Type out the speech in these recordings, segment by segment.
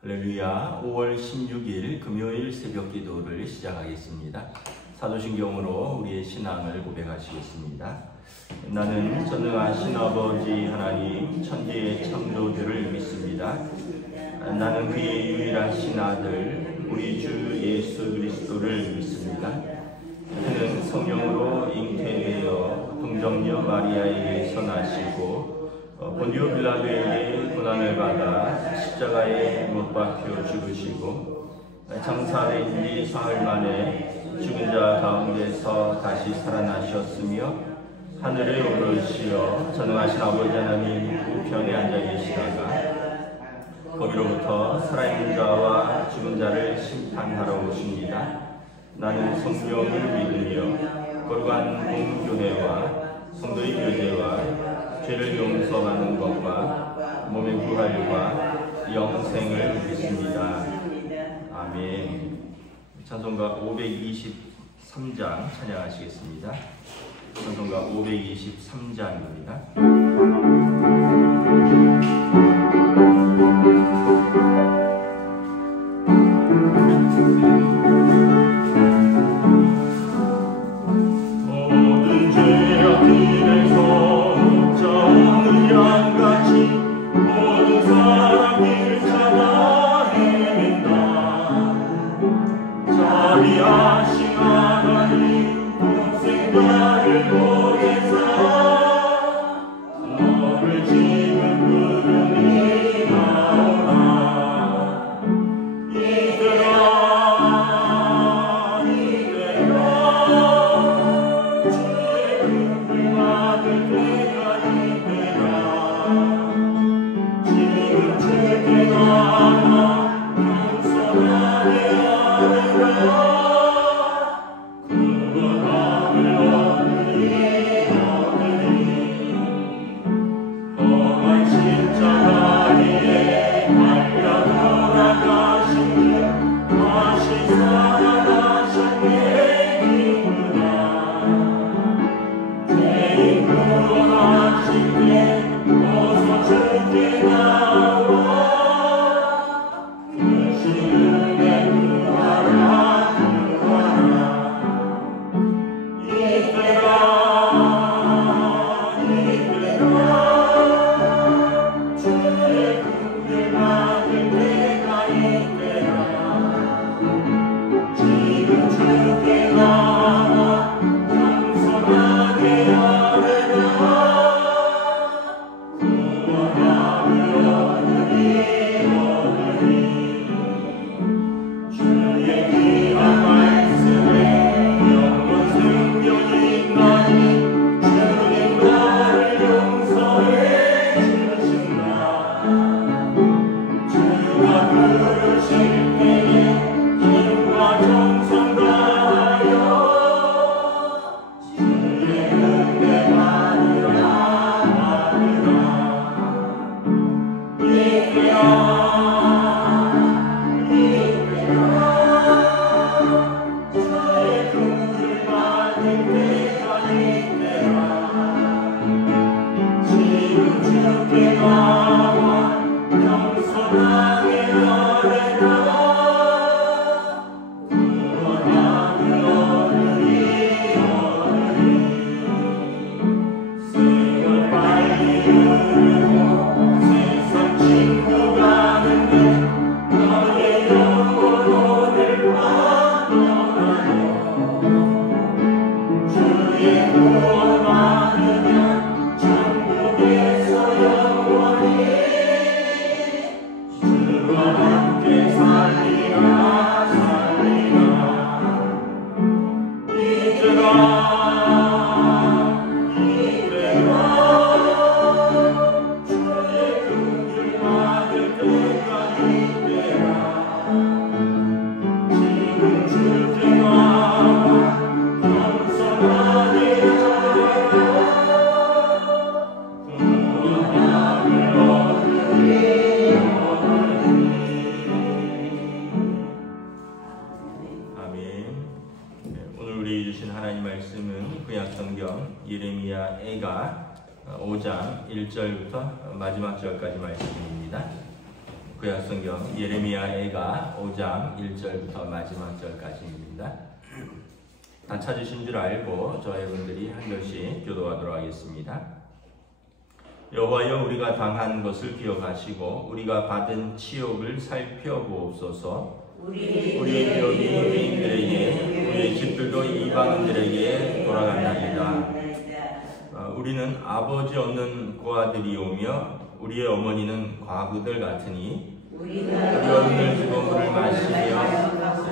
할렐루야. 5월 16일 금요일 새벽 기도를 시작하겠습니다. 사도신경으로 우리의 신앙을 고백하시겠습니다. 나는 전능하신 아버지 하나님 천지의 창조주를 믿습니다. 나는 그의 유일하신 아들 우리 주 예수 그리스도를 믿습니다. 그는 성령으로 잉태되어 동정녀 마리아에게서 나시고 본디오 빌라도에게 고난을 받아 십자가에 못 박혀 죽으시고 장사된 지 사흘 만에 죽은 자 가운데서 다시 살아나셨으며 하늘에 오르시어 전능하신 아버지 하나님 우편에 앉아 계시다가 거기로부터 살아있는 자와 죽은 자를 심판하러 오십니다. 나는 성령을 믿으며 거룩한 공교회와 성도의 교제와 죄를 용서받는 것과 몸의 부활과 영생을 믿습니다. 아멘. 찬송가 523장 찬양하시겠습니다. 찬송가 523장입니다. 예레미야 애가 5장 1절부터 마지막 절까지 말씀입니다. 구약성경 예레미야애가 5장 1절부터 마지막 절까지입니다. 다 찾으신 줄 알고 저와 여러분들이 한 절씩 교도하도록 하겠습니다. 여호와여, 우리가 당한 것을 기억하시고 우리가 받은 치욕을 살펴보옵소서. 우리의 기업이 유대인들에게, 우리의 집들도 이방인들에게 돌아간다이다. 우리는 아버지 없는 고아들이오며 우리의 어머니는 과부들 같으니 우리와 은을 주고 물을 마시며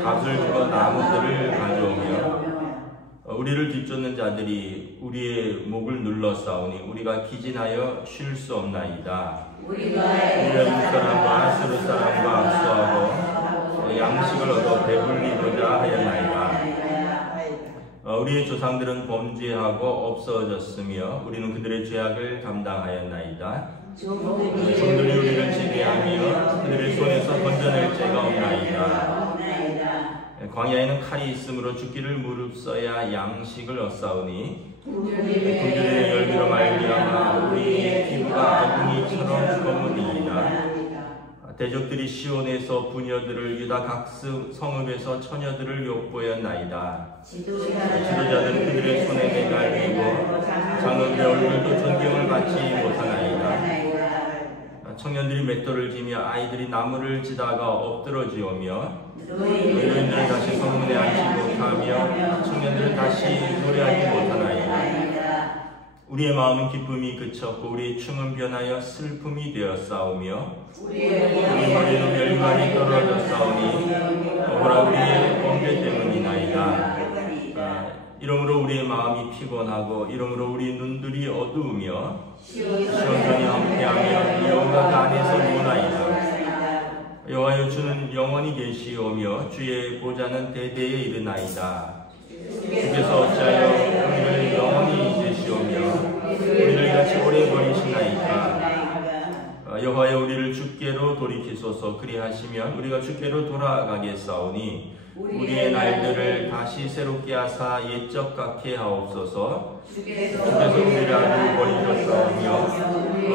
값을 주고 나무들을 가져오며 우리를 뒤쫓는 자들이 우리의 목을 눌러 싸우니 우리가 기진하여 쉴 수 없나이다. 우리가 애굽 사람과 스루 사람과 압수하고 양식을 얻어 배불리고자 하였나이다. 우리의 조상들은 범죄하고 없어졌으며 우리는 그들의 죄악을 감당하였나이다. 종들이 우리를 지배하며 그들의 손에서 건져낼 죄가 없나이다. 광야에는 칼이 있으므로 죽기를 무릅써야 양식을 얻사오니 군주의 열기로 말미암아 우리의 피부가 아궁이처럼 검으니이다. 대적들이 시온에서 부녀들을, 유다 각 성읍에서 처녀들을 욕보였나이다. 지도자들은 그들의 손에 매달리고 장로들의 얼굴도 존경을 받지 못하나이다. 청년들이 맷돌을 지며 아이들이 나무를 지다가 엎드러지오며 노인들은 다시 성문에 앉지 못하며 청년들은 다시 노래하지 못하나이다. 우리의 마음은 기쁨이 그쳤고 우리의 춤은 변하여 슬픔이 되었사오며 우리 머리도 멸관이 떨어졌사오니 오라 우리의 범죄 때문이나이다. 이러므로 우리의 마음이 피곤하고 이러므로 우리 눈들이 어두우며 시온산이 함께하며 여호와가 그 안에서 노나이다. 여호와여, 주는 영원히 계시오며 주의 보좌는 대대에 이르나이다. 주께서 어찌하여 우리를 영원히 잊으시오며 우리를 같이 오래 버리시나이까. 여호와여, 우리를 주께로 돌이키소서. 그리하시면 우리가 주께로 돌아가겠사오니 우리의 날들을 다시 새롭게 하사 옛적 같게 하옵소서. 주께서 우리를 아주 버리셨사오며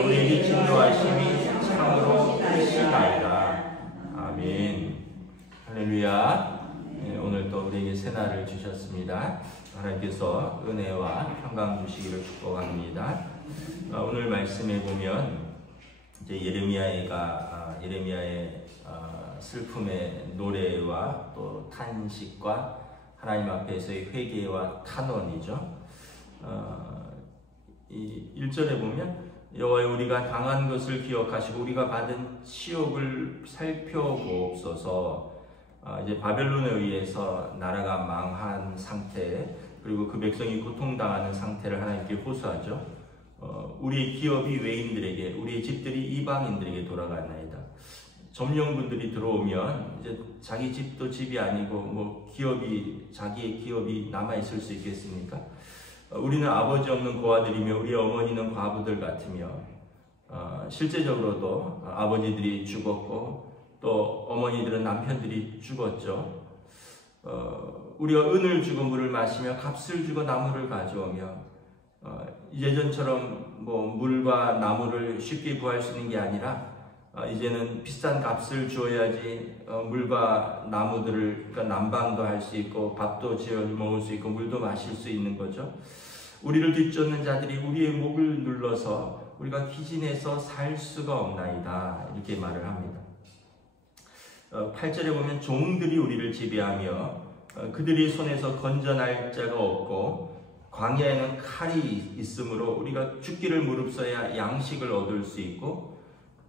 우리에게 진노하심이 참으로 크시나이다. 아멘. 할렐루야. 오늘 또 우리에게 새날을 주셨습니다. 하나님께서 은혜와 평강 주시기를 축복합니다. 오늘 말씀에 보면 이제 예레미야의 슬픔의 노래와 또 탄식과 하나님 앞에서의 회개와 탄원이죠. 이 1절에 보면 여호와여, 우리가 당한 것을 기억하시고 우리가 받은 치욕을 살펴보옵소서. 이제 바벨론에 의해서 나라가 망한 상태, 그리고 그 백성이 고통당하는 상태를 하나님께 호소하죠. 우리의 기업이 외인들에게, 우리의 집들이 이방인들에게 돌아가나이다. 점령군들이 들어오면 이제 자기 집도 집이 아니고 자기의 기업이 남아 있을 수 있겠습니까? 우리는 아버지 없는 고아들이며 우리의 어머니는 과부들 같으며 실제적으로도 아버지들이 죽었고 또 어머니들은 남편들이 죽었죠. 우리가 은을 주고 물을 마시며 값을 주고 나무를 가져오며 예전처럼 물과 나무를 쉽게 구할 수 있는 게 아니라 이제는 비싼 값을 주어야지 물과 나무들을, 그러니까 난방도 할 수 있고 밥도 지어 먹을 수 있고 물도 마실 수 있는 거죠. 우리를 뒤쫓는 자들이 우리의 목을 눌러서 우리가 기진해서 살 수가 없나이다, 이렇게 말을 합니다. 8절에 보면 종들이 우리를 지배하며 그들이 손에서 건져낼 자가 없고 광야에는 칼이 있으므로 우리가 죽기를 무릅써야 양식을 얻을 수 있고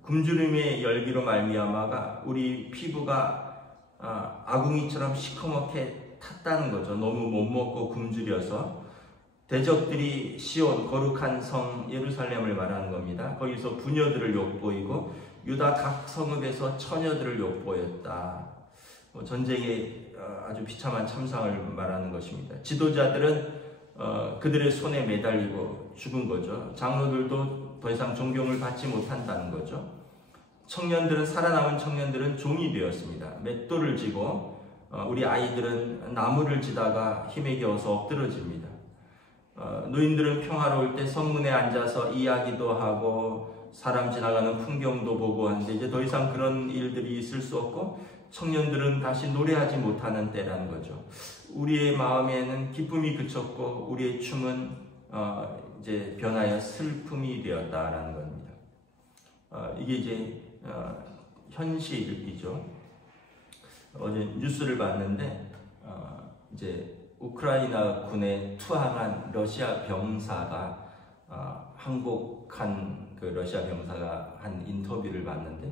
굶주림의 열기로 말미암아가 우리 피부가 아궁이처럼 시커멓게 탔다는 거죠. 너무 못 먹고 굶주려서 대적들이 시온, 거룩한 성 예루살렘을 말하는 겁니다. 거기서 부녀들을 욕보이고 유다 각 성읍에서 처녀들을 욕보였다. 전쟁의 아주 비참한 참상을 말하는 것입니다. 지도자들은 그들의 손에 매달리고 죽은 거죠. 장로들도 더 이상 존경을 받지 못한다는 거죠. 살아남은 청년들은 종이 되었습니다. 맷돌을 쥐고 우리 아이들은 나무를 지다가 힘에 겨워서 엎드러집니다. 노인들은 평화로울 때 성문에 앉아서 이야기도 하고 사람 지나가는 풍경도 보고 하는데 이제 더 이상 그런 일들이 있을 수 없고 청년들은 다시 노래하지 못하는 때라는 거죠. 우리의 마음에는 기쁨이 그쳤고 우리의 춤은 이제 변하여 슬픔이 되었다라는 겁니다. 이게 이제 현실이죠. 어제 뉴스를 봤는데 이제 우크라이나 군에 투항한 러시아 병사가 항복한 그 러시아 병사가 한 인터뷰를 봤는데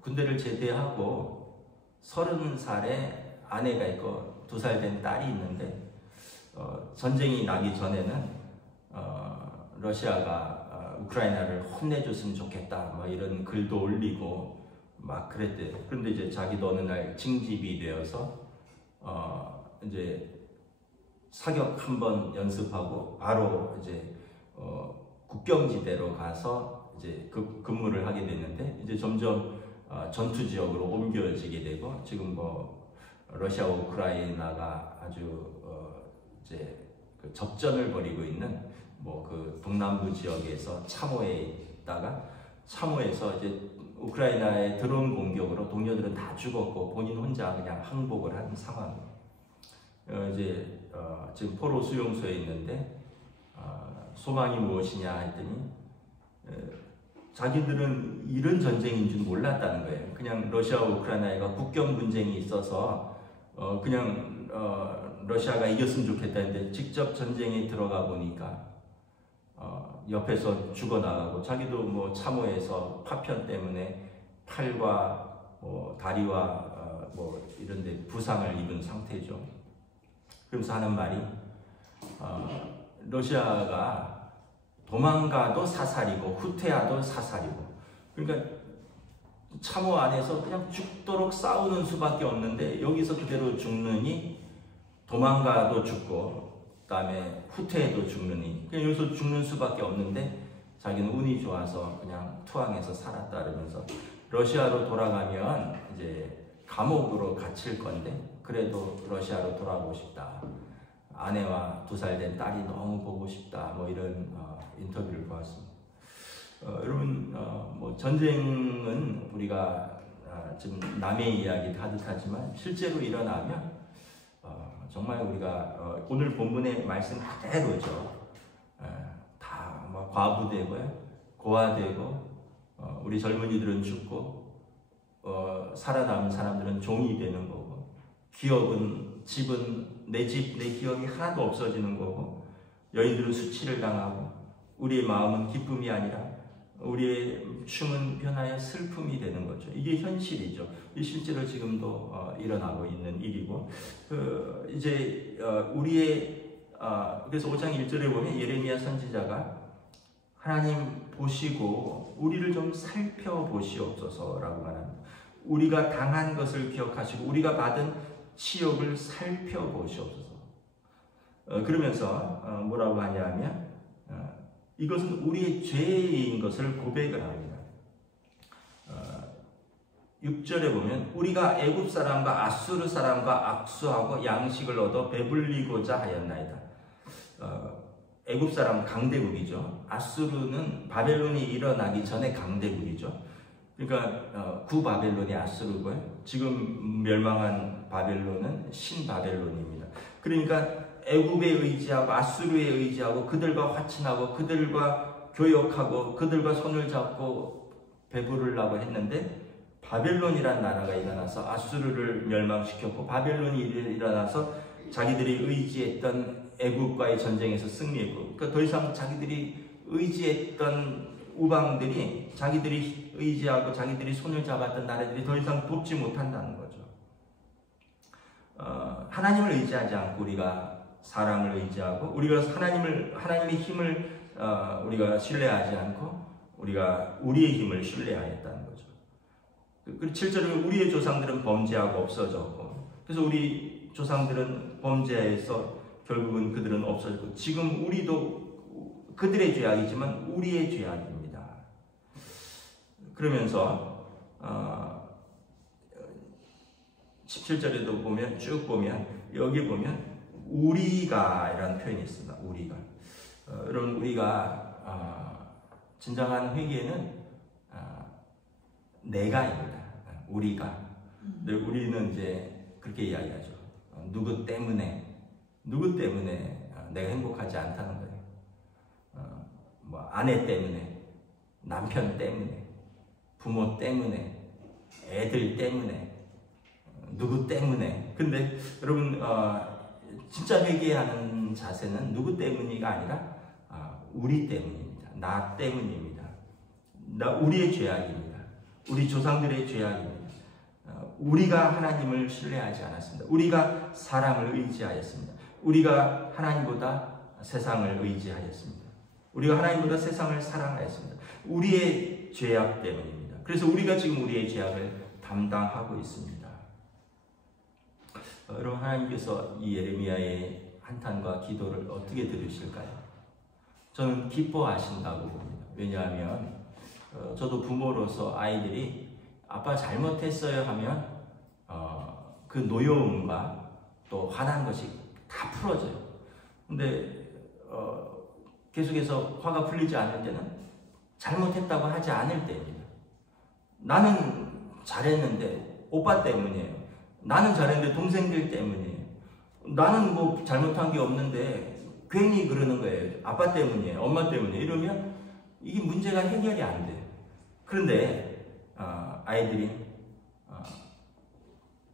군대를 제대하고 30살에 아내가 있고 2살 된 딸이 있는데 전쟁이 나기 전에는 러시아가 우크라이나를 혼내줬으면 좋겠다 뭐 이런 글도 올리고 막 그랬대요. 그런데 이제 자기도 어느 날 징집이 되어서 이제 사격 한번 연습하고 바로 이제 국경지대로 가서 이제 근무를 하게 됐는데 이제 점점 전투 지역으로 옮겨지게 되고 지금 뭐 러시아와 우크라이나가 아주 이제 그 접전을 벌이고 있는 뭐 그 동남부 지역에서 참호에 있다가 참호에서 이제 우크라이나의 드론 공격으로 동료들은 다 죽었고 본인 혼자 그냥 항복을 한 상황. 이제 지금 포로 수용소에 있는데 소망이 무엇이냐 했더니 자기들은 이런 전쟁인 줄 몰랐다는 거예요. 그냥 러시아와 우크라이나가 국경 분쟁이 있어서 그냥 러시아가 이겼으면 좋겠다는데 직접 전쟁에 들어가 보니까 옆에서 죽어나가고 자기도 뭐 참호에서 파편 때문에 팔과 뭐 다리와 뭐 이런데 부상을 입은 상태죠. 그러면서 하는 말이 러시아가 도망가도 사살이고 후퇴하도 사살이고 그러니까 참호 안에서 그냥 죽도록 싸우는 수밖에 없는데 여기서 그대로 죽느니 도망가도 죽고 그다음에 후퇴해도 죽느니 그냥 여기서 죽는 수밖에 없는데 자기는 운이 좋아서 그냥 투항해서 살았다 그러면서 러시아로 돌아가면 이제 감옥으로 갇힐 건데 그래도 러시아로 돌아가고 싶다. 아내와 2살 된 딸이 너무 보고 싶다. 뭐 이런 인터뷰를 보았습니다. 여러분 뭐 전쟁은 우리가 지금 남의 이야기 하듯하지만 실제로 일어나면 정말 우리가 오늘 본문의 말씀 그대로죠. 다 뭐 과부되고요, 고아되고 우리 젊은이들은 죽고 살아남은 사람들은 종이 되는 거고 기업은 집은 내 집, 내 기업이 하나도 없어지는 거고 여인들은 수치를 당하고 우리의 마음은 기쁨이 아니라 우리의 춤은 변하여 슬픔이 되는 거죠. 이게 현실이죠. 이 실제로 지금도 일어나고 있는 일이고 이제 우리의 그래서 5장 1절에 보면 예레미야 선지자가 하나님 보시고 우리를 좀 살펴보시옵소서라고 말합니다. 우리가 당한 것을 기억하시고 우리가 받은 치욕을 살펴보시옵소서. 그러면서 뭐라고 하냐면 이것은 우리의 죄인 것을 고백을 합니다. 6절에 보면 우리가 애굽 사람과 아수르 사람과 악수하고 양식을 얻어 배불리고자 하였나이다. 애굽 사람은 강대국이죠. 아수르는 바벨론이 일어나기 전에 강대국이죠. 그러니까 구바벨론이 아수르고요. 지금 멸망한 바벨론은 신바벨론입니다. 그러니까 애굽에 의지하고 아수르에 의지하고 그들과 화친하고 그들과 교역하고 그들과 손을 잡고 배부르려고 했는데 바벨론이란 나라가 일어나서 아수르를 멸망시켰고 바벨론이 일어나서 자기들이 의지했던 애굽과의 전쟁에서 승리했고 그러니까 더 이상 자기들이 의지했던 우방들이 자기들이 의지하고 자기들이 손을 잡았던 나라들이 더 이상 돕지 못한다는 거죠. 하나님을 의지하지 않고 우리가 사람을 의지하고 우리가 하나님의 힘을 우리가 신뢰하지 않고 우리가 우리의 힘을 신뢰하였다는 거죠. 그리고 7절에 우리의 조상들은 범죄하고 없어졌고 그래서 우리 조상들은 범죄해서 결국은 그들은 없어졌고 지금 우리도 그들의 죄악이지만 우리의 죄악입니다. 그러면서 17절에도 보면 쭉 보면 여기 보면 우리가 이라는 표현이 있습니다. 우리가 여러분 우리가 진정한 회개는 내가입니다. 우리가. 근데 우리는 이제 그렇게 이야기하죠. 누구 때문에 내가 행복하지 않다는 거예요. 뭐 아내 때문에, 남편 때문에, 부모 때문에, 애들 때문에, 누구 때문에. 근데 여러분 진짜 회개하는 자세는 누구 때문이가 아니라 우리 때문입니다. 나 때문입니다. 우리의 죄악입니다. 우리 조상들의 죄악입니다. 우리가 하나님을 신뢰하지 않았습니다. 우리가 사람을 의지하였습니다. 우리가 하나님보다 세상을 의지하였습니다. 우리가 하나님보다 세상을 사랑하였습니다. 우리의 죄악 때문입니다. 그래서 우리가 지금 우리의 죄악을 담당하고 있습니다. 여러분, 하나님께서 이 예레미야의 한탄과 기도를 어떻게 들으실까요? 저는 기뻐하신다고 봅니다. 왜냐하면 저도 부모로서 아이들이 아빠 잘못했어요 하면 그 노여움과 또 화난 것이 다 풀어져요. 근데 계속해서 화가 풀리지 않을 때는 잘못했다고 하지 않을 때입니다. 나는 잘했는데 오빠 때문이에요. 나는 잘했는데 동생들 때문이에요. 나는 뭐 잘못한 게 없는데 괜히 그러는 거예요. 아빠 때문이에요. 엄마 때문이에요. 이러면 이게 문제가 해결이 안 돼요. 그런데 아이들이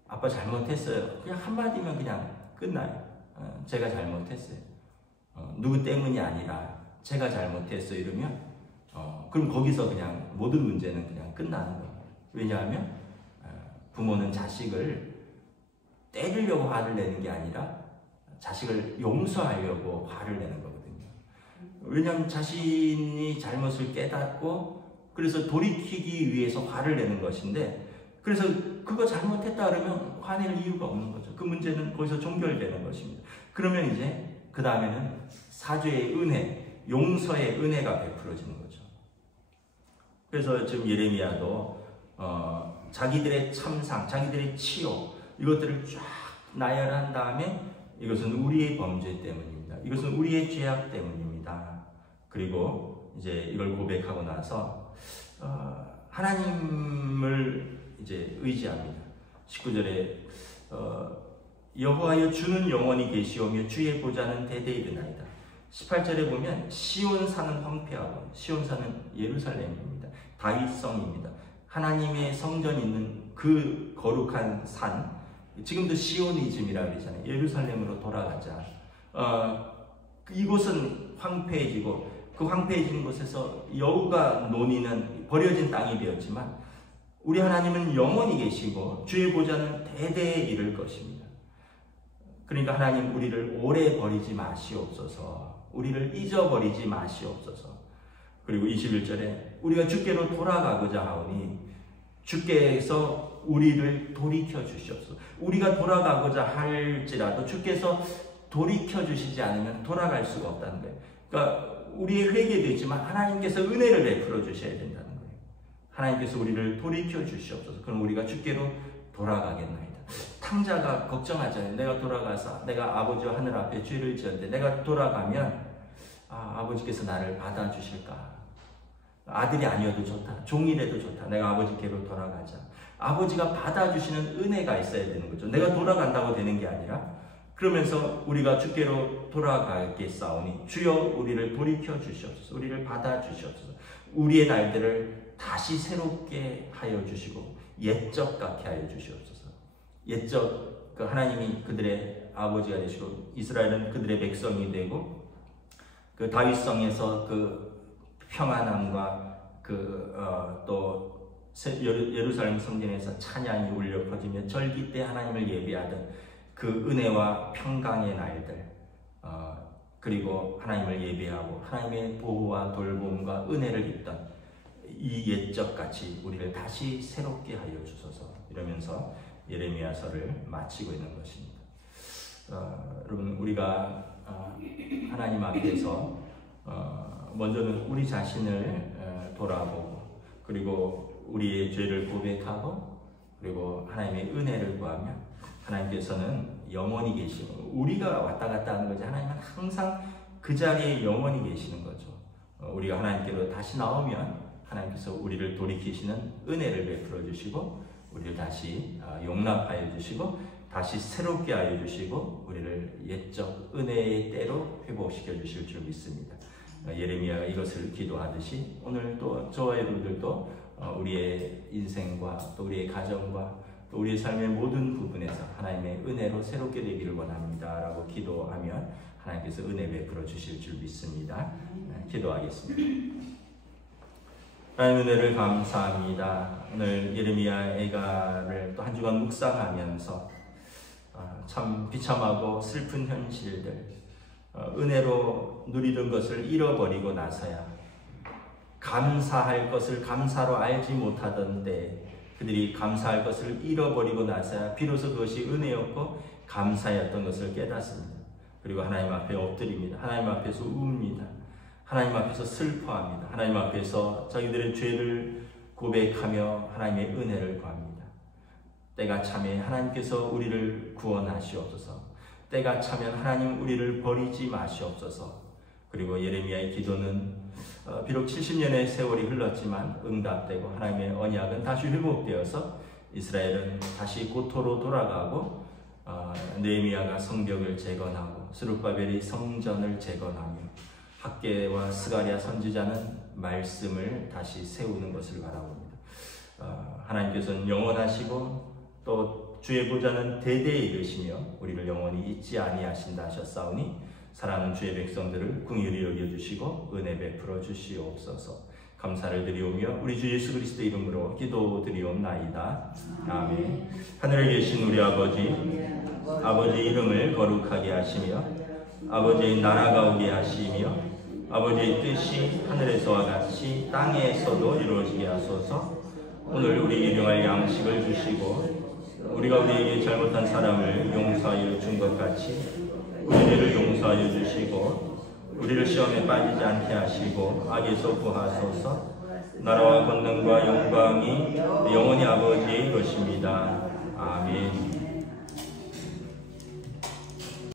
아빠 잘못했어요. 그냥 한마디면 그냥 끝나요. 제가 잘못했어요. 누구 때문이 아니라 제가 잘못했어요. 이러면 그럼 거기서 그냥 모든 문제는 그냥 끝나는 거예요. 왜냐하면 부모는 자식을 때리려고 화를 내는 게 아니라 자식을 용서하려고 화를 내는 거거든요. 왜냐하면 자신이 잘못을 깨닫고 그래서 돌이키기 위해서 화를 내는 것인데, 그래서 그거 잘못했다 그러면 화낼 이유가 없는 거죠. 그 문제는 거기서 종결되는 것입니다. 그러면 이제 그 다음에는 사죄의 은혜, 용서의 은혜가 베풀어지는 거죠. 그래서 지금 예레미야도 자기들의 참상, 자기들의 치욕, 이것들을 쫙 나열한 다음에 이것은 우리의 범죄 때문입니다. 이것은 우리의 죄악 때문입니다. 그리고 이제 이걸 고백하고 나서 하나님을 이제 의지합니다. 19절에 여호와여 주는 영원히 계시오며 주의 보좌는 대대히 일어나이다. 18절에 보면 시온산은 황폐하고, 시온산은 예루살렘입니다. 다윗성입니다. 하나님의 성전이 있는 그 거룩한 산, 지금도 시오니즘이라고 그러잖아요. 예루살렘으로 돌아가자. 이곳은 황폐해지고 그 황폐해진 곳에서 여우가 노니는 버려진 땅이 되었지만 우리 하나님은 영원히 계시고 주의 보좌는 대대에 이를 것입니다. 그러니까 하나님, 우리를 오래 버리지 마시옵소서. 우리를 잊어버리지 마시옵소서. 그리고 21절에 우리가 주께로 돌아가고자 하오니 주께서 우리를 돌이켜 주시옵소서. 우리가 돌아가고자 할지라도 주께서 돌이켜 주시지 않으면 돌아갈 수가 없다는 거예요. 그러니까 우리의 회개도 있지만 하나님께서 은혜를 베풀어 주셔야 된다는 거예요. 하나님께서 우리를 돌이켜 주시옵소서. 그럼 우리가 주께로 돌아가겠나이다. 탕자가 걱정하잖아요. 내가 돌아가서 내가 아버지와 하늘 앞에 죄를 지었는데 내가 돌아가면 아버지께서 나를 받아주실까? 아들이 아니어도 좋다. 종이라도 좋다. 내가 아버지께로 돌아가자. 아버지가 받아주시는 은혜가 있어야 되는 거죠. 내가 돌아간다고 되는 게 아니라, 그러면서 우리가 주께로 돌아가겠사오니 주여 우리를 돌이켜 주시옵소서. 우리를 받아주시옵소서. 우리의 날들을 다시 새롭게 하여 주시고 옛적 같게 하여 주시옵소서. 옛적, 하나님이 그들의 아버지가 되시고 이스라엘은 그들의 백성이 되고 그 다윗성에서 그 평안함과 또 예루살렘 성전에서 찬양이 울려 퍼지며 절기 때 하나님을 예배하던 그 은혜와 평강의 날들, 그리고 하나님을 예배하고 하나님의 보호와 돌봄과 은혜를 입던 이 옛적같이 우리를 다시 새롭게 하여 주소서. 이러면서 예레미야서를 마치고 있는 것입니다. 여러분, 우리가 하나님 앞에서 먼저는 우리 자신을 돌아보고, 그리고 우리의 죄를 고백하고, 그리고 하나님의 은혜를 구하면 하나님께서는 영원히 계시고, 우리가 왔다 갔다 하는 거지 하나님은 항상 그 자리에 영원히 계시는 거죠. 우리가 하나님께로 다시 나오면 하나님께서 우리를 돌이키시는 은혜를 베풀어 주시고 우리를 다시 용납하여 주시고 다시 새롭게 하여 주시고 우리를 옛적 은혜의 때로 회복시켜 주실 줄 믿습니다. 예레미야가 이것을 기도하듯이 오늘 또 저와 여러분들도 우리의 인생과 또 우리의 가정과 또 우리의 삶의 모든 부분에서 하나님의 은혜로 새롭게 되기를 원합니다 라고 기도하면 하나님께서 은혜 베풀어 주실 줄 믿습니다. 기도하겠습니다. 하나님 은혜를 감사합니다. 오늘 예레미야 애가를 또 한 주간 묵상하면서 참 비참하고 슬픈 현실들, 은혜로 누리던 것을 잃어버리고 나서야 감사할 것을 감사로 알지 못하던 때 그들이 감사할 것을 잃어버리고 나서야 비로소 그것이 은혜였고 감사였던 것을 깨닫습니다. 그리고 하나님 앞에 엎드립니다. 하나님 앞에서 웁니다. 하나님 앞에서 슬퍼합니다. 하나님 앞에서 자기들의 죄를 고백하며 하나님의 은혜를 구합니다. 때가 차면 하나님께서 우리를 구원하시옵소서. 때가 차면 하나님 우리를 버리지 마시옵소서. 그리고 예레미야의 기도는 비록 70년의 세월이 흘렀지만 응답되고 하나님의 언약은 다시 회복되어서 이스라엘은 다시 고토로 돌아가고 느헤미야가 성벽을 재건하고 스룹바벨이 성전을 재건하며 학개와 스가랴 선지자는 말씀을 다시 세우는 것을 바라봅니다. 하나님께서는 영원하시고 또 주의 보좌는 대대에 이르시며 우리를 영원히 잊지 아니하신다 하셨사오니 사랑하는 주의 백성들을 긍휼히 여겨주시고 은혜 베풀어 주시옵소서. 감사를 드리오며 우리 주 예수 그리스도 이름으로 기도드리옵나이다. 아멘. 하늘에 계신 우리 아버지 이름을 거룩하게 하시며 아버지의 나라가 오게 하시며 아버지의 뜻이 하늘에서와 같이 땅에서도 이루어지게 하소서. 오늘 우리 일용할 양식을 주시고 우리가 우리에게 잘못한 사람을 용서하여 준 것 같이 우리를 용서하여 주시고 우리를 시험에 빠지지 않게 하시고 악에서 구하소서. 나라와 권능과 영광이 영원히 아버지의 것입니다. 아멘.